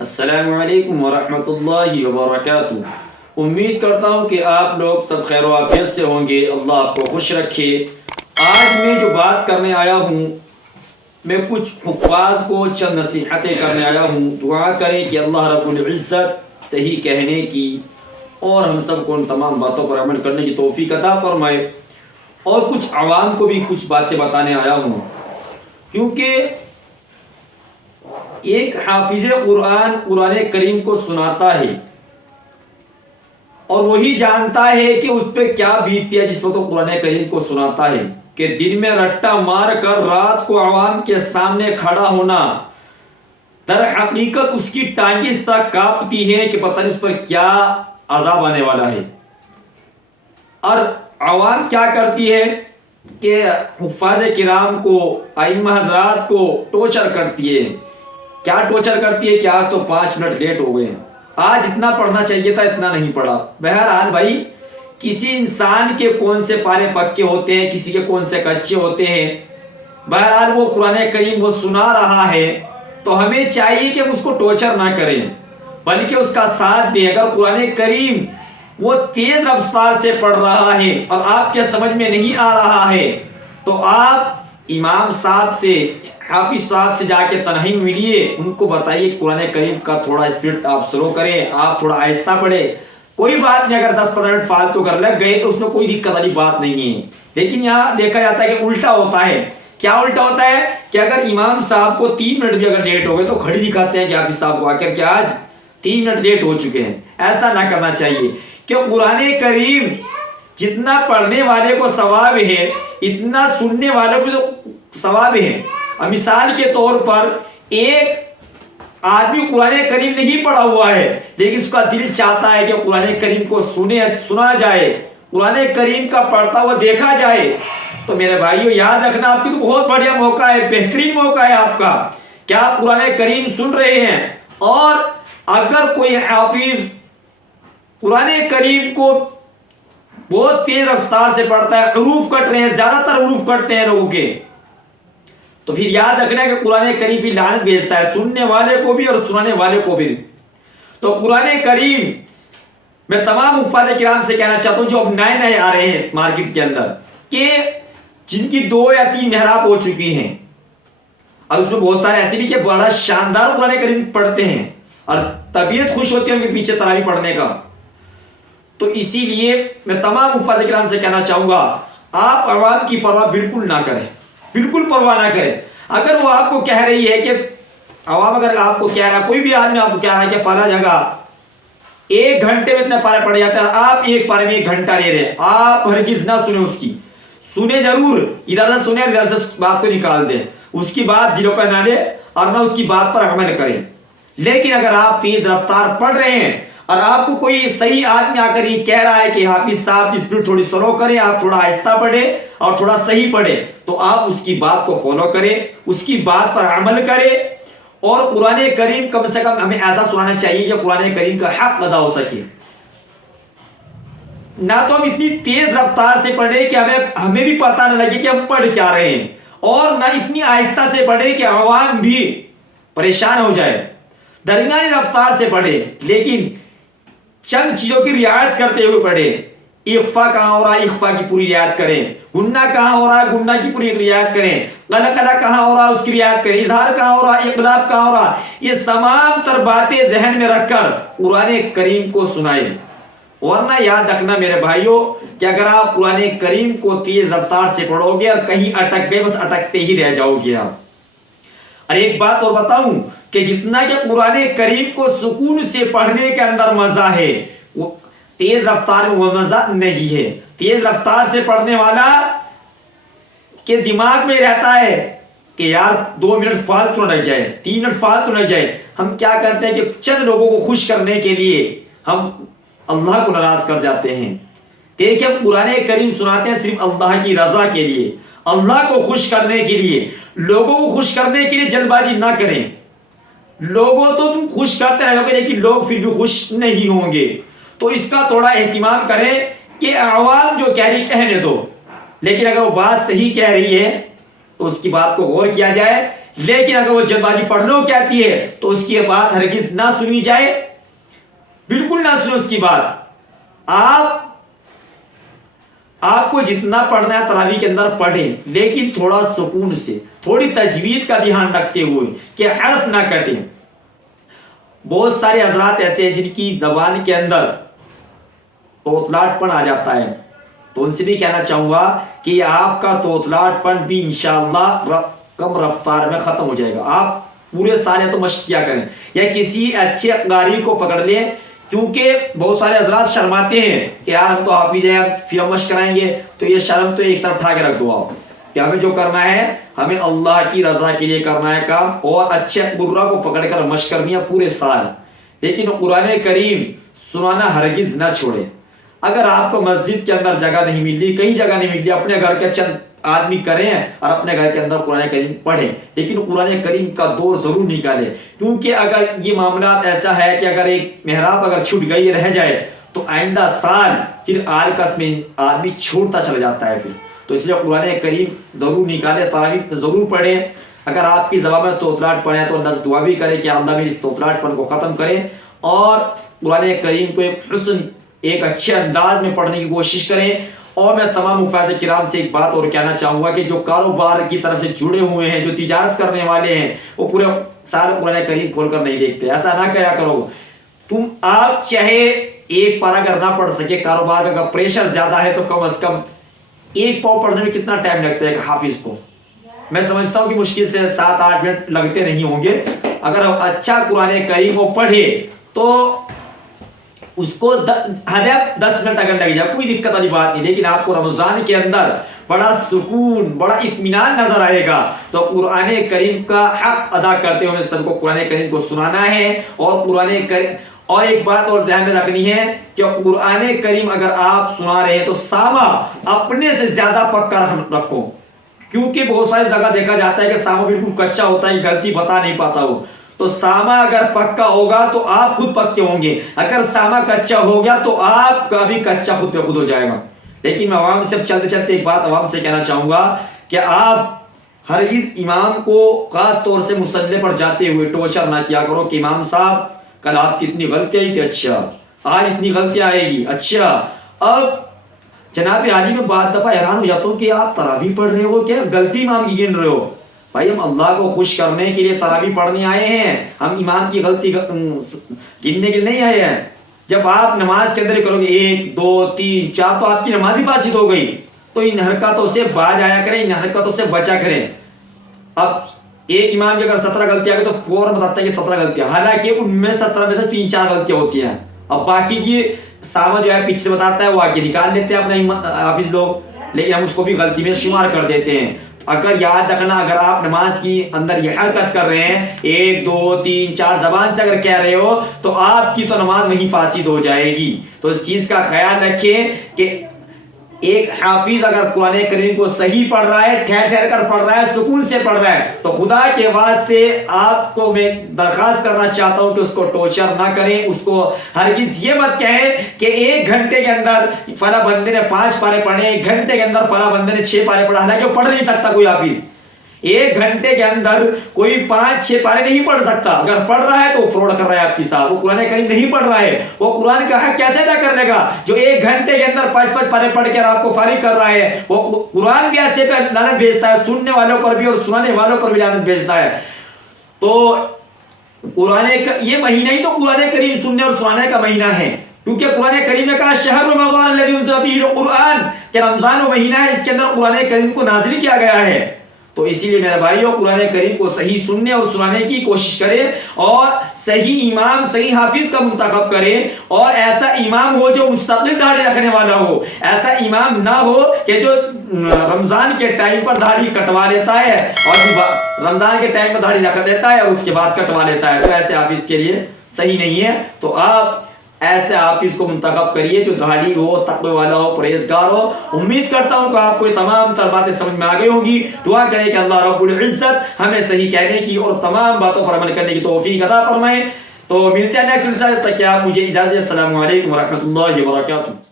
السلام علیکم ورحمۃ اللہ وبرکاتہ۔ امید کرتا ہوں کہ آپ لوگ سب خیر و عافیت سے ہوں گے، اللہ آپ کو خوش رکھے۔ آج میں جو بات کرنے آیا ہوں، میں کچھ حفاظ کو چند نصیحتیں کرنے آیا ہوں۔ دعا کریں کہ اللہ رب العزت صحیح کہنے کی اور ہم سب کو ان تمام باتوں پر عمل کرنے کی توفیق عطا فرمائے۔ اور کچھ عوام کو بھی کچھ باتیں بتانے آیا ہوں، کیونکہ ایک حافظ قرآن کریم کو سناتا ہے اور وہی جانتا ہے کہ اس پہ کیا بیتتی ہے جس وقت قرآن کریم کو سناتا ہے، کہ دن میں رٹا مار کر رات کو عوام کے سامنے کھڑا ہونا، در حقیقت اس کی ٹانگیں اس طرح کانپتی ہیں کہ پتہ نہیں اس پر کیا عذاب آنے والا ہے۔ اور عوام کیا کرتی ہے کہ حفاظ کرام کو، ائمہ حضرات کو ٹورچر کرتی ہے۔ کیا ٹورچر کرتی ہے کہ آج تو 5 منٹ لیٹ ہو گئے، آج اتنا پڑھنا چاہیے تھا اتنا نہیں پڑھا۔ بہرحال بھائی، کسی انسان کے کون سے پارے پکے ہوتے ہیں، کسی کے کون سے کچے ہوتے ہیں۔ بہرحال وہ قرآن کریم وہ سنا رہا ہے تو ہمیں چاہیے کہ ہم اس کو ٹورچر نہ کریں بلکہ اس کا ساتھ دیں۔ اگر قرآن کریم وہ تیز رفتار سے پڑھ رہا ہے اور آپ کے سمجھ میں نہیں آ رہا ہے تو آپ امام صاحب سے، حافظ صاحب سے جا کے تنہائی میں ملیے، ان کو بتائیے کہ قرآن کریم کا تھوڑا اسپیڈ آپ سلو کریں، آپ تھوڑا آہستہ پڑھیں۔ کوئی بات نہیں، اگر 10-15 منٹ فالتو کر لگ گئے تو اس میں کوئی دقت والی بات نہیں ہے۔ لیکن یہاں دیکھا جاتا ہے کہ الٹا ہوتا ہے۔ کیا الٹا ہوتا ہے کہ اگر امام صاحب کو 3 منٹ بھی اگر لیٹ ہو گئے تو کھڑی دکھاتے ہیں کہ حافظ صاحب کو آ کر کہ آج 3 منٹ لیٹ ہو چکے ہیں۔ ایسا نہ کرنا چاہیے، کہ قرآن کریم جتنا پڑھنے والے کو ثواب ہے اتنا سننے والوں کو ثواب ہے۔ مثال کے طور پر ایک آدمی قرآن کریم نہیں پڑھا ہوا ہے لیکن اس کا دل چاہتا ہے کہ قرآن کریم کو سنا جائے، قرآن کریم کا پڑھتا ہوا دیکھا جائے، تو میرے بھائیو یاد رکھنا آپ کے تو بہت بڑھیا موقع ہے، بہترین موقع ہے آپ کا کہ آپ قرآن کریم سن رہے ہیں۔ اور اگر کوئی حافظ قرآن کریم کو بہت تیز رفتار سے پڑھتا ہے، حروف کٹ رہے ہیں، زیادہ تر حروف کٹتے ہیں لوگوں کے، تو پھر یاد رکھنا ہے کہ قرآن کریم بھی لعنت بھیجتا ہے سننے والے کو بھی اور سنانے والے کو بھی۔ تو قرآن کریم میں تمام حفاظ کرام سے کہنا چاہتا ہوں جو اب نئے نئے آ رہے ہیں مارکیٹ کے اندر، کہ جن کی 2 یا 3 محراب ہو چکی ہیں، اور اس میں بہت سارے ایسے بھی کہ بڑا شاندار قرآن کریم پڑھتے ہیں اور طبیعت خوش ہوتی ہے ان کے پیچھے تراویح پڑھنے کا، تو اسی لیے میں تمام حفاظ کرام سے کہنا چاہوں گا آپ عوام کی پرواہ بالکل نہ کریں، بالکل پرواہ نہ کریں۔ اگر وہ آپ کو کہہ رہی ہے کہ عوام اگر آپ کو کہہ رہا ہے، کوئی بھی آدمی آپ کو کہہ رہا ہے کہ فلاں جگہ 1 گھنٹے میں اتنے پارے پڑے جاتے ہیں، آپ ایک پارے میں 1 گھنٹہ لے رہے ہیں، آپ ہرگز نہ سنیں اس کی، سنیں ضرور، ادھر سے سنیں ادھر سے بات کو نکال دیں، اس کی بات دلوں پہ نہ لے اور نہ اس کی بات پر عمل کریں۔ لیکن اگر آپ تیز رفتار پڑھ رہے ہیں اور آپ کو کوئی صحیح آدمی آ کر یہ کہہ رہا ہے کہ حافظ صاحب اسپیڈ تھوڑی سلو کریں، آپ تھوڑا آہستہ پڑھیں اور تھوڑا صحیح پڑھیں، تو آپ اس کی بات کو فالو کریں، اس کی بات پر عمل کریں۔ اور قرآن کریم کم سے کم ہمیں ایسا سنانا چاہیے کہ قرآن کریم کا حق ادا ہو سکے۔ نہ تو ہم اتنی تیز رفتار سے پڑھیں کہ ہمیں بھی پتہ نہ لگے کہ ہم پڑھ کیا رہے ہیں، اور نہ اتنی آہستہ سے پڑھیں کہ عوام بھی پریشان ہو جائے۔ درمیانی رفتار سے پڑھیں لیکن چند چیزوں کی رعایت کرتے ہوئے پڑھیں۔ اخفا کہاں ہو رہا ہے اخفا کی پوری رعایت کریں، گنہ کہاں ہو رہا ہے گنہ کی پوری رعایت کریں، قلقلہ کہاں ہو رہا ہے اس کی رعایت کریں، اظہار کہاں ہو رہا ہے اقلاب کہاں ہو رہا ہے، یہ تمام تر باتیں ذہن میں رکھ کر قرآن کریم کو سنائیں۔ ورنہ یاد رکھنا میرے بھائیوں کہ اگر آپ قرآن کریم کو تیز رفتار سے پڑھو گے اور کہیں اٹک گئے، بس اٹکتے ہی رہ جاؤ گے آپ۔ اور ایک بات اور بتاؤں کہ جتنا کہ قرآن کریم کو سکون سے پڑھنے کے اندر مزہ ہے، وہ تیز رفتار میں وہ مزہ نہیں ہے۔ تیز رفتار سے پڑھنے والا کے دماغ میں رہتا ہے کہ یار 2 منٹ فالتو نہ جائے، 3 منٹ فالتو نہ جائے۔ ہم کیا کرتے ہیں کہ چند لوگوں کو خوش کرنے کے لیے ہم اللہ کو ناراض کر جاتے ہیں۔ دیکھیں ہم قرآن کریم سناتے ہیں صرف اللہ کی رضا کے لیے، اللہ کو خوش کرنے کے لیے۔ لوگوں کو خوش کرنے کے لیے جلد بازی نہ کریں، لوگوں تو تم خوش کرتے رہو گے لیکن لوگ پھر بھی خوش نہیں ہوں گے، تو اس کا تھوڑا اہتمام کریں کہ عوام جو کہہ رہی کہنے دو، لیکن اگر وہ بات صحیح کہہ رہی ہے تو اس کی بات کو غور کیا جائے لیکن اگر وہ جلد بازی پڑھنے کی آتی ہے تو اس کی بات ہرگز نہ سنی جائے، بالکل نہ سنو اس کی بات۔ آپ کو جتنا پڑھنا ہے تراویح کے اندر پڑھیں، لیکن تھوڑا سکون سے، تھوڑی تجوید کا دھیان رکھتے ہوئے کہ حرف نہ کٹیں۔ بہت سارے حضرات ایسے ہیں جن کی زبان کے اندر توتلاٹ پن آ جاتا ہے، تو ان سے بھی کہنا چاہوں گا کہ آپ کا توتلاٹ پن بھی انشاءاللہ کم رفتار میں ختم ہو جائے گا۔ آپ پورے سال یا تو مشق کیا کریں یا کسی اچھے قاری کو پکڑ لیں، کیونکہ بہت سارے حضرات شرماتے ہیں کہ یار ہم تو حافظ ہیں پھر ہم مشق کرائیں گے، تو یہ شرم تو ایک طرف اٹھا کے رکھ دو آپ کہ ہمیں جو کرنا ہے ہمیں اللہ کی رضا کے لیے کرنا ہے کام، اور اچھے قرہ کو پکڑ کر مشق کرنی ہے پورے سال۔ لیکن قرآن کریم سنانا ہرگز نہ چھوڑے۔ اگر آپ کو مسجد کے اندر جگہ نہیں مل رہی، کہیں جگہ نہیں مل رہی، اپنے گھر کے چند آدمی کریں اور اپنے گھر کے اندر قرآن کریم پڑھیں، لیکن قرآن کریم کا دور ضرور نکالیں، کیونکہ اگر یہ معاملات ایسا ہے کہ اگر ایک محراب اگر چھوٹ گئی رہ جائے تو آئندہ سال پھر آلکس میں آدمی چھوڑتا چلا جاتا ہے پھر۔ تو اس لیے قرآن کریم ضرور نکالیں، تراویح ضرور پڑھیں۔ اگر آپ کی زبان میں توتلاٹ پڑھیں تو اللہ سے دعا بھی کریں کہ اللہ میری اس توتلاٹ پن کو ختم کریں، اور قرآن کریم کو ایک اچھے انداز میں پڑھنے کی کوشش کریں۔ اور میں تمام مفاد کرام سے ایک بات اور کہنا چاہوں گا کہ جو کاروبار کی طرف سے جڑے ہوئے ہیں، جو تجارت کرنے والے ہیں، وہ پورے سال قرآن کریم کھول کر نہیں دیکھتے۔ ایسا نہ کیا کرو، آپ چاہے ایک پارہ اگر نہ پڑھ سکے، کاروبار کا اگر پریشر زیادہ ہے تو کم از کم ایک پاؤ پڑھنے میں کتنا ٹائم لگتا ہے ایک حافظ کو؟ میں سمجھتا ہوں کہ مشکل سے 7-8 منٹ لگتے نہیں ہوں گے۔ اگر اچھا قرآن کریم کو پڑھے تو اس کو 10 منٹ اگر لگ جائے کوئی دقت والی بات نہیں، لیکن آپ کو رمضان کے اندر بڑا سکون، بڑا اطمینان نظر آئے گا۔ تو قرآن کریم کا حق ادا کرتے ہوئے سب کو قرآن کریم کو سنانا ہے، اور قرآن کریم، اور ایک بات اور ذہن میں رکھنی ہے کہ قرآن کریم اگر آپ سنا رہے ہیں تو سامع اپنے سے زیادہ پکا رکھو، کیونکہ بہت ساری جگہ دیکھا جاتا ہے کہ سامع بالکل کچا ہوتا ہے، غلطی بتا نہیں پاتا وہ۔ تو سامع اگر پکا ہوگا تو آپ خود پکے ہوں گے، اگر سامع کچا ہو گیا تو آپ کا بھی کچا خود پہ خود ہو جائے گا۔ لیکن میں عوام سے چلتے چلتے ایک بات عوام سے کہنا چاہوں گا کہ آپ ہرگز امام کو خاص طور سے مصلی پر جاتے ہوئے ٹوچر نہ کیا کرو کہ امام صاحب کل آپ کی اتنی غلطیاں آئی تھی، اچھا آج اتنی غلطیاں آئے گی، اچھا۔ اب جناب عالی میں بعض دفعہ حیران ہو جاتا ہوں کہ آپ تراویح پڑھ رہے ہو، کیا غلطی امام کی گن رہے ہو؟ بھائی ہم اللہ کو خوش کرنے کے لیے تراویح پڑھنے آئے ہیں، ہم امام کی غلطی گننے کے لیے نہیں آئے ہیں۔ جب آپ نماز کے اندر کرو گے 1 2 3 4 تو آپ کی نماز ہی فاسد ہو گئی، تو ان حرکاتوں سے باز آیا کریں، ان حرکاتوں سے بچا کریں۔ اب ایک امام کی اگر 17 غلطیاں آ گئی تو فوراً بتاتا ہے کہ 17 غلطیاں، حالانکہ ان میں 17 میں سے 3-4 غلطیاں ہوتی ہیں۔ اب باقی کی سامع جو ہے پیچھے سے بتاتا ہے، وہ آگے نکال لیتے ہیں اپنے حافظ لوگ، لیکن ہم اس کو بھی غلطی میں شمار کر دیتے ہیں۔ اگر یاد رکھنا، اگر آپ نماز کی اندر یہ حرکت کر رہے ہیں 1 2 3 4 زبان سے اگر کہہ رہے ہو تو آپ کی تو نماز نہیں فاسد ہو جائے گی۔ تو اس چیز کا خیال رکھیں کہ ایک حافظ اگر قرآن کریم کو صحیح پڑھ رہا ہے، ٹھہر ٹھہر کر پڑھ رہا ہے، سکون سے پڑھ رہا ہے، تو خدا کے واسطے آپ کو میں درخواست کرنا چاہتا ہوں کہ اس کو ٹورچر نہ کریں، اس کو ہرگز یہ مت کہیں کہ 1 گھنٹے کے اندر فلاں بندے نے 5 پارے پڑھے، 1 گھنٹے کے اندر فلاں بندے نے 6 پارے پڑھا، حالانکہ وہ پڑھ نہیں سکتا کوئی حافظ۔ 1 گھنٹے کے اندر کوئی 5-6 پارے نہیں پڑھ سکتا، اگر پڑھ رہا ہے تو وہ فراڈ کر رہا ہے آپ کے ساتھ، وہ قرآن کریم نہیں پڑھ رہا ہے۔ وہ قرآن کا حق کیسے ادا کر لے گا جو 1 گھنٹے کے اندر 5 پارے پڑھ کر آپ کو فارغ کر رہا ہے؟ وہ قرآن بھی ایسے پہ لعنت بھیجتا ہے، سننے والوں پر بھی اور سنانے والوں پر بھی لعنت بھیجتا ہے۔ تو قرآن یہ مہینہ ہی تو قرآن کریم سننے اور سنانے کا مہینہ ہے، کیونکہ قرآن کریم نے کہا شہر رمضان الذی انزل فیہ القرآن، کہ رمضان وہ مہینہ ہے اس کے اندر قرآن کریم کو نازل کیا گیا ہے۔ تو اسی لیے میرے بھائیوں قرآن کریم کو صحیح سننے اور سنانے کی کوشش کریں، اور صحیح امام صحیح حافظ کا منتخب کریں، اور ایسا امام ہو جو مستقل داڑھی رکھنے والا ہو، ایسا امام نہ ہو کہ جو رمضان کے ٹائم پر داڑھی کٹوا لیتا ہے اور رمضان کے ٹائم پر داڑھی رکھ لیتا ہے اور اس کے بعد کٹوا لیتا ہے، تو ایسے حافظ کے لیے صحیح نہیں ہے۔ تو آپ ایسے حافظ کو منتخب کریے جو داڑھی ہو، تقوی والا ہو، پرہیزگار ہو۔ امید کرتا ہوں کہ آپ کو یہ تمام تر باتیں سمجھ میں آ گئی ہوں گی۔ دعا کریں کہ اللہ رب العزت ہمیں صحیح کہنے کی اور تمام باتوں پر عمل کرنے کی توفیق عطا فرمائے۔ تو ملتے ہیں نیکسٹ تک کہ آپ مجھے اجازت دیں۔ السلام علیکم ورحمۃ اللہ وبرکاتہ۔